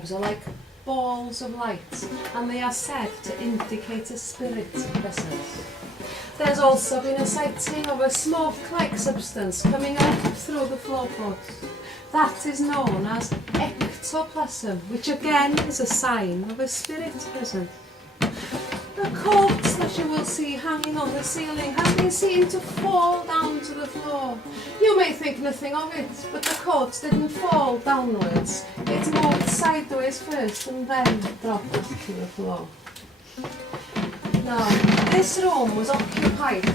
orbs are like balls of light, and they are said to indicate a spirit present. There's also been a sighting of a smoke-like substance coming up through the floorboards. That is known as ectoplasm, which again is a sign of a spirit present. The corpse that you will see hanging on the ceiling has been seen to fall down to the floor. You may think nothing of it, but the corpse didn't fall downwards. It moved sideways first and then dropped to the floor. Now, this room was occupied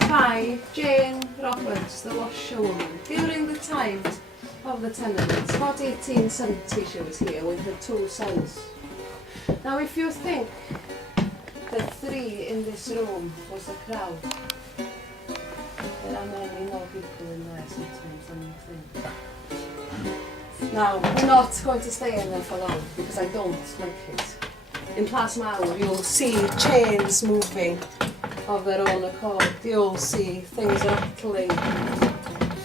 by Jane Roberts, the washerwoman, during the time of the tenements. About 1870 she was here with her 2 sons. Now, if you think the 3 in this room was a crowd, there are many more people in there sometimes than you think. Now, we're not going to stay in there for long because I don't like it. In Plas Mawr you'll see chains moving of their own accord. You'll see things rattling,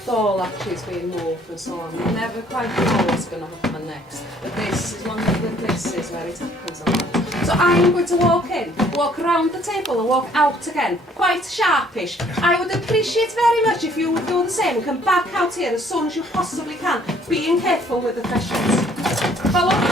doll latches being moved and so on. You never quite know what's going to happen next. But this is one of the places where it happens a lot. So I'm going to walk in, walk around the table and walk out again, quite sharpish. I would appreciate very much if you would do the same and come back out here as soon as you possibly can, being careful with the questions. Follow me.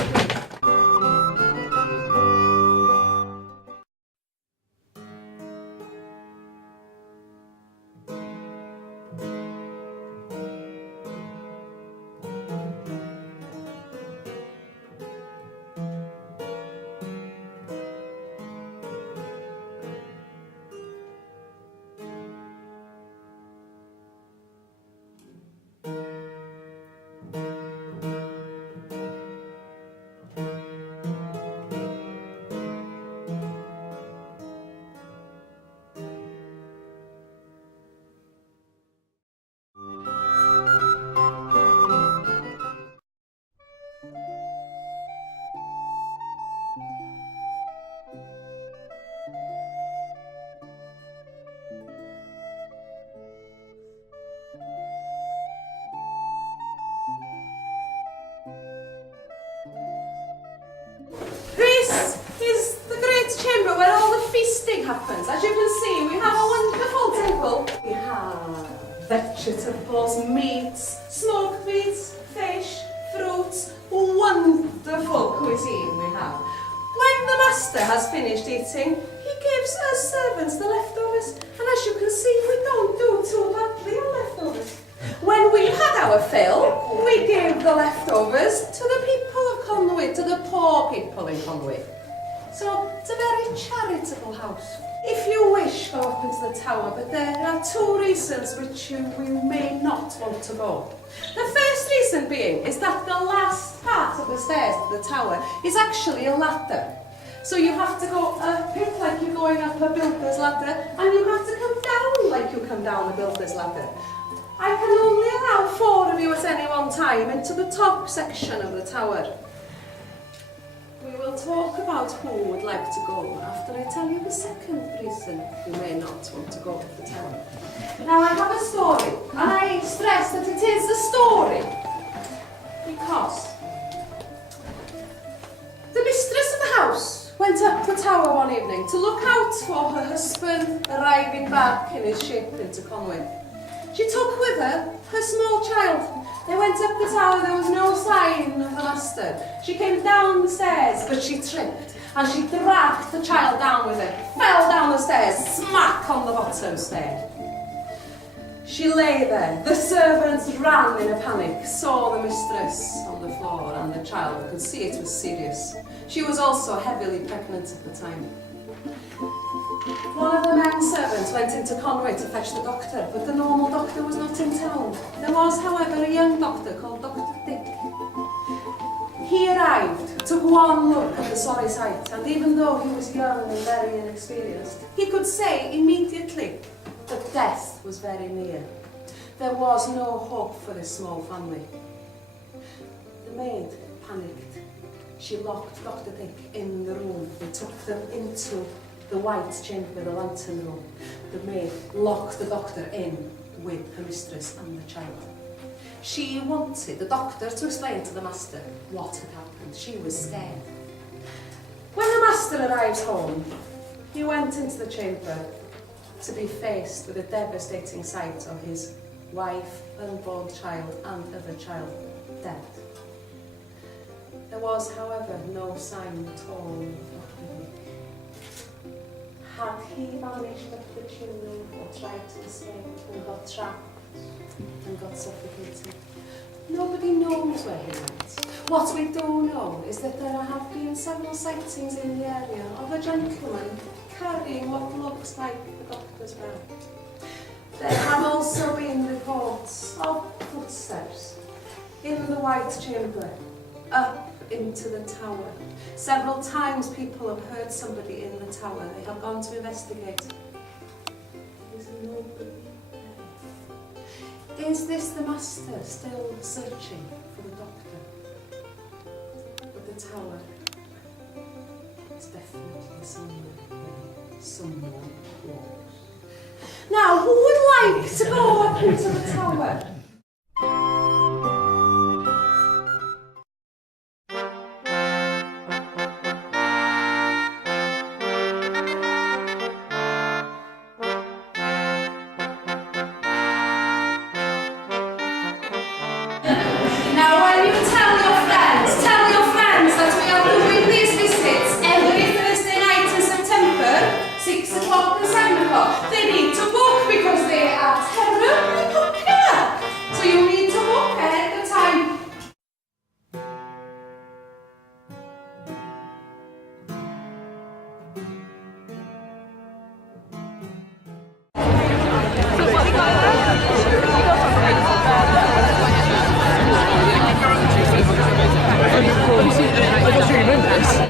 Happens. As you can see, we have a wonderful table. We have vegetables, meats, smoked meats, fish, fruits, wonderful cuisine we have. When the master has finished eating, he gives us servants the leftovers, and as you can see, we don't do too badly on leftovers. When we had our fill, we gave the leftovers to the people of Conwy, to the poor people in Conwy. So it's a very charitable house. If you wish, go up into the tower, but there are 2 reasons which you may not want to go. The first reason being is that the last part of the stairs to the tower is actually a ladder. So you have to go up it like you're going up a builder's ladder, and you have to come down like you come down a builder's ladder. I can only allow 4 of you at any one time into the top section of the tower. We will talk about who would like to go after I tell you the second reason you may not want to go to the tower. Now, I have a story, and I stress that it is a story because the mistress of the house went up the tower one evening to look out for her husband arriving back in his ship into Conwy. She took with her her small child. They went up the tower, there was no sign of the master. She came down the stairs, but she tripped, and she dragged the child down with her, fell down the stairs, smack on the bottom stair. She lay there. The servants ran in a panic, saw the mistress on the floor and the child, and could see it was serious. She was also heavily pregnant at the time. One of the men servants went into Conwy to fetch the doctor, but the normal doctor was not in town. There was, however, a young doctor called Dr. Dick. He arrived, took one look at the sorry sight, and even though he was young and very inexperienced, he could say immediately that death was very near. There was no hope for this small family. The maid panicked. She locked Dr. Dick in the room and took them into the white chamber, the lantern room. The maid locked the doctor in with her mistress and the child. She wanted the doctor to explain to the master what had happened. She was scared. When the master arrives home, he went into the chamber to be faced with a devastating sight of his wife, unborn child and other child dead. There was, however, no sign at all of living. Had he vanished up the chimney or tried to escape and got trapped and got suffocated? Nobody knows where he went. What we do know is that there have been several sightings in the area of a gentleman carrying what looks like the doctor's bag. There have also been reports of footsteps in the White Chamber, up into the tower. Several times people have heard somebody in the tower. They have gone to investigate. There is nobody there. Is this the master still searching for the doctor? But the tower is definitely somewhere where someone walks. Now, who would like to go up into the tower